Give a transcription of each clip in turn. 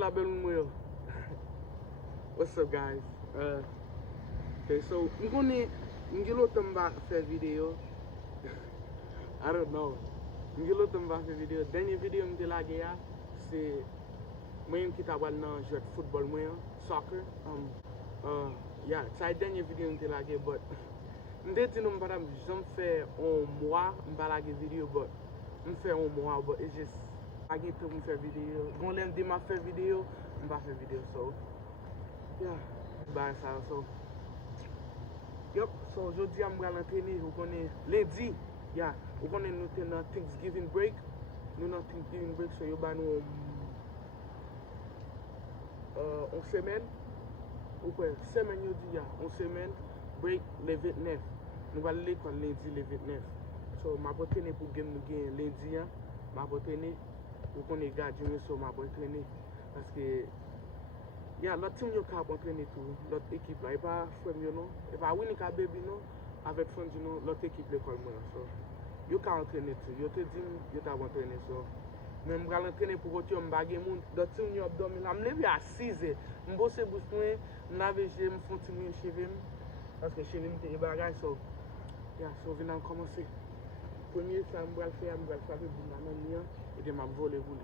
la belle moi. What's up, guys? Okay, so I'm gonna lot them back for video. I don't know. I'm gonna lot them back for video. Dernier vidéo me la gaya, c'est moi qui t'a joué dans jouer football moi, soccer. Yeah, c'est dernier vidéo me la gaya, but m'dé dit non madame, j'en fais un mois, m'pas la vidéo, but me fait un mois, but it's just I get to me faire vidéo. Quand l'aime dit m'a faire vidéo, m'pas faire vidéo, so yeah, bye ça, so. Yep, so aujourd'hui, I'm going to entraîner, we're going to lundi, yeah, we're going to noter dans Thanksgiving break. Nous dans Thanksgiving break, so you ban nous en semaine, ou quoi, semaine yo dit, yeah, en semaine, break le 29. Nous allons l'école lundi le 29. So, ma pour entraîner pour game nous gagne lundi, hein, ma pour entraîner, pour qu'on ait gardé, so ma pour entraîner, parce que yeah, l'autre team yo ka entraîner tout, l'autre équipe là, et pas frère yo non, et pas winning ka baby non, avec fond you know, l'autre équipe l'école moi. So, yo ka entraîner tout, yo te dit yo t'a entraîner so. Même m'gal entraîner pour que tu m'bagé moun, l'autre team yo abdomen, am levé à 6h, m'bosse bouche moi, m'lave j'ai m'font ti moun cheveux parce que cheveux m'te bagage so. Yeah, so vient commencer. Premier ça m'bral faire avec maman mien et de m'a voler voler.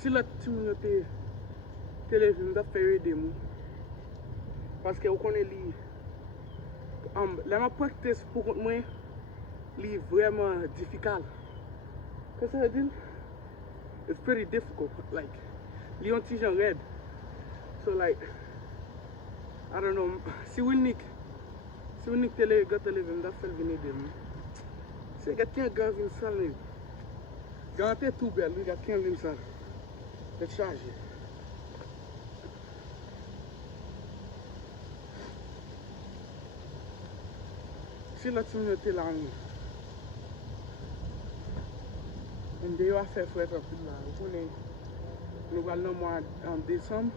Si la team yo te téléphone da faire aider moi parce que on connaît li la practice pour moi li vraiment difficile. Qu'est-ce que ça veut dire? It's pretty difficult, like li on tijan red. So like I don't know, si we nick télé got téléphone da faire venir de moi. C'est quelqu'un gars vient ça là. Garanté tout belle, lui quelqu'un vient ça. Let's charge it. Si la team était là, on doit faire fouette un peu là. Nous allons en décembre.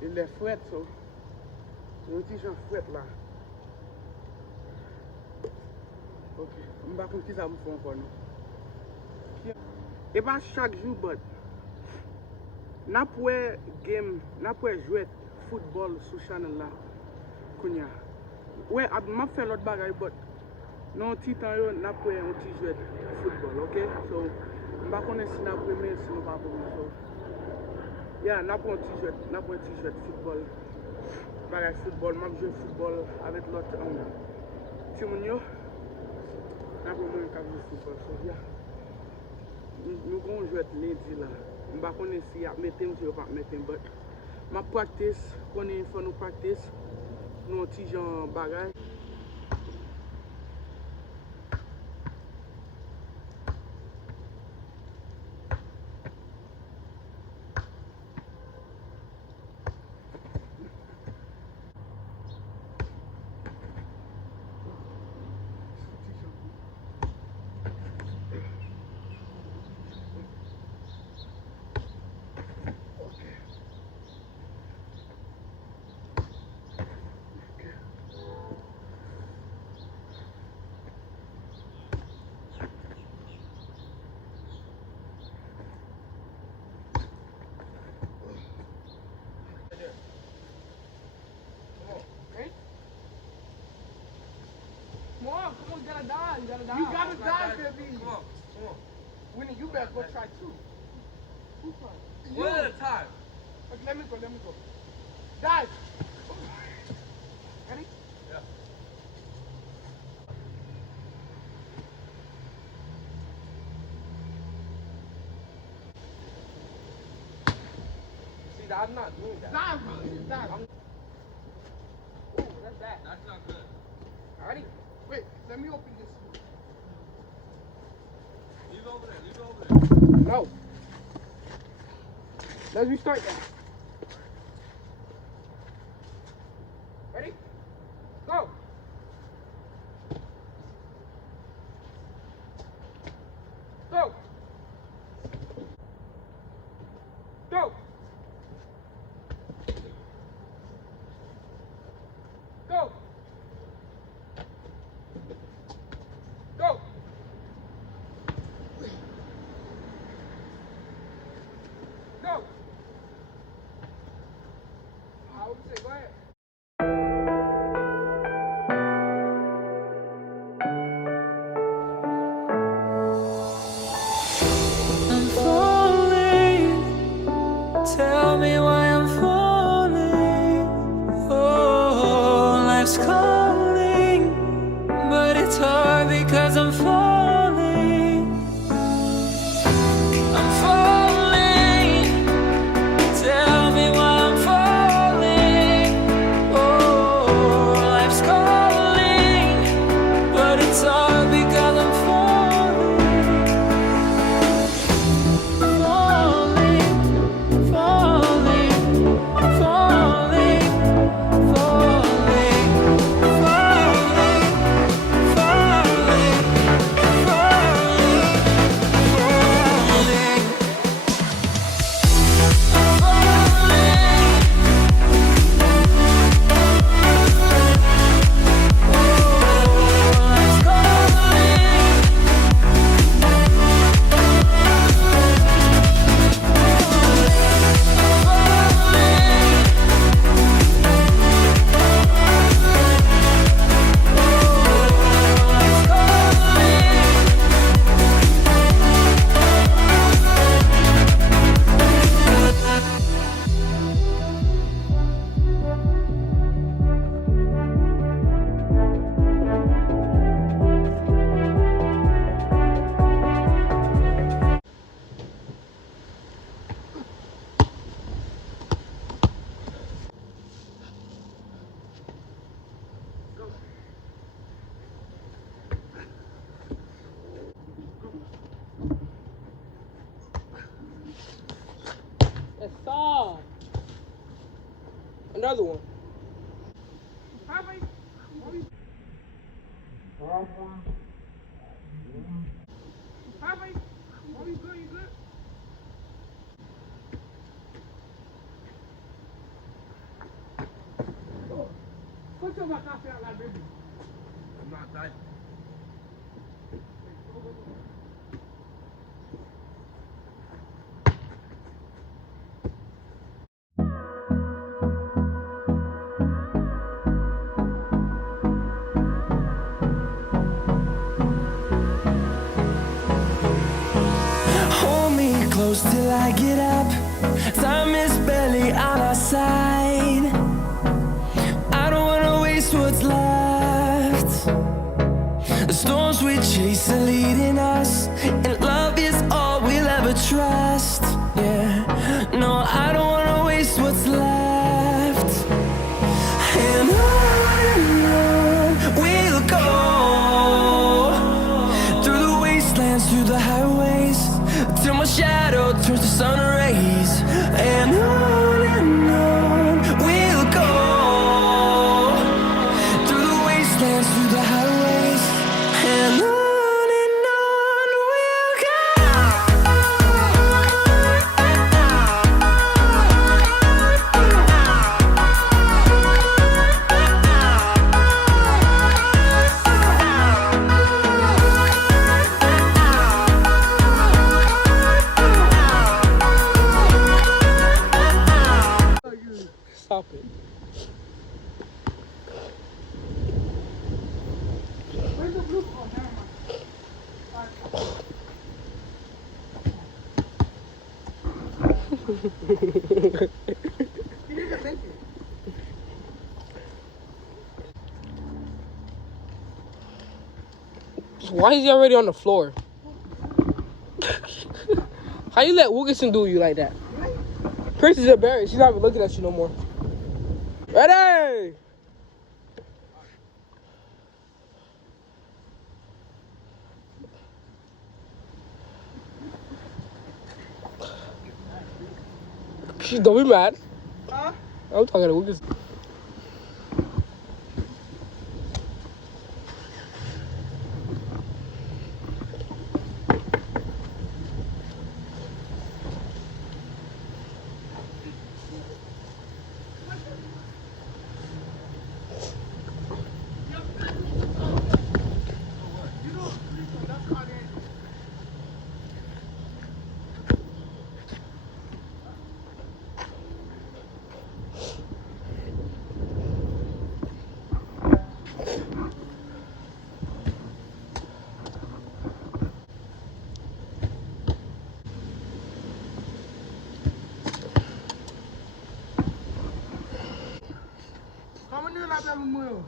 Et les fouettes, so. On dit j'en fouette là. Ok. On va comme si ça me fait encore nous. Et pas chaque jour, but. N'a pas game, n'a pas jouer football sur channel là. Kounya. Ouais, m'a fait l'autre bagaille, but non titan yo n'a pas un petit jouer football, ok? So, m'a connaître si n'a pas mais si nous pas pour so. Yeah, n'a pas un petit jouer football. Bagaille football, m'a jouer football avec l'autre si mon yo n'a pas moins qu'à jouer football. So, yeah. Nous allons jouer lundi là. Mba konen si ap metem si yo pa metem, but ma practice, konen fò nou practice, nou ti jan bagay. Come on, you gotta die, you gotta die. You gotta die, baby. Come on. Winnie, you better go try too. Who tried? One at a time. Okay, let me go. Dive. Ready? Yeah. See, I'm not doing that. Dive, bro. Dive. Ooh, that's bad. That's not good. Ready? Wait, let me open this. Leave it over there. No. Let's restart that. Ready? Go. Go. Go. Go. Go. Go. I would say, go ahead. I'm falling. Tell me why I'm falling. Oh, life's calling, but it's hard because I'm falling. I'm falling. Tell me why I'm falling. Oh, life's calling, but it's hard because I'm falling. Falling, falling, falling, falling, falling, That's all. Another one. Bye-bye. Bye-bye. Oh, you good? Put your back out there like baby. I'm not dying. hold me close till I get up. Time is barely on our side. I don't wanna waste what's left. The storms we chase are leading us, and love is all we'll ever trust. Yeah. Why is he already on the floor? How you let Wilkinson do you like that? Chris is embarrassed. She's not even looking at you no more. Ready? Don't be mad. Huh? I'm talking to Wilkinson. Come on, you're not having more.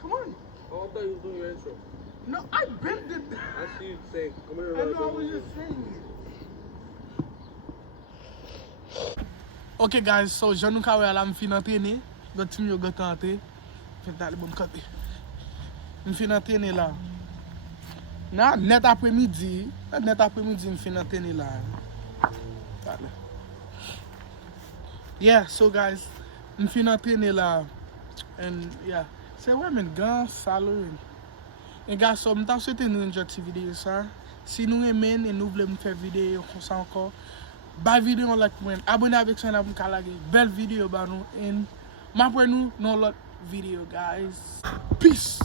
Come on. Oh, I thought you was doing your intro. No, I bent it. I see you saying, come here. I know, I was just saying it. Okay, guys, so je nou ka wè la m fin antene. Gò tim yo gò tante. Fè tali bon kote. M fin antene la. Na, net après-midi. Net après-midi m fin antene la. Tali. Yeah, so guys, m fin antene la. And yeah. Se wè men gan salary. Et guys, so m ta souhaite nou enjoy ti video sa. Si nou remen et nou vle m fè video kon sa ankor, ba video like mwen, abonne avec sa nan pou kalage bel video ba nou, and ma pou nou non lot video guys. Peace.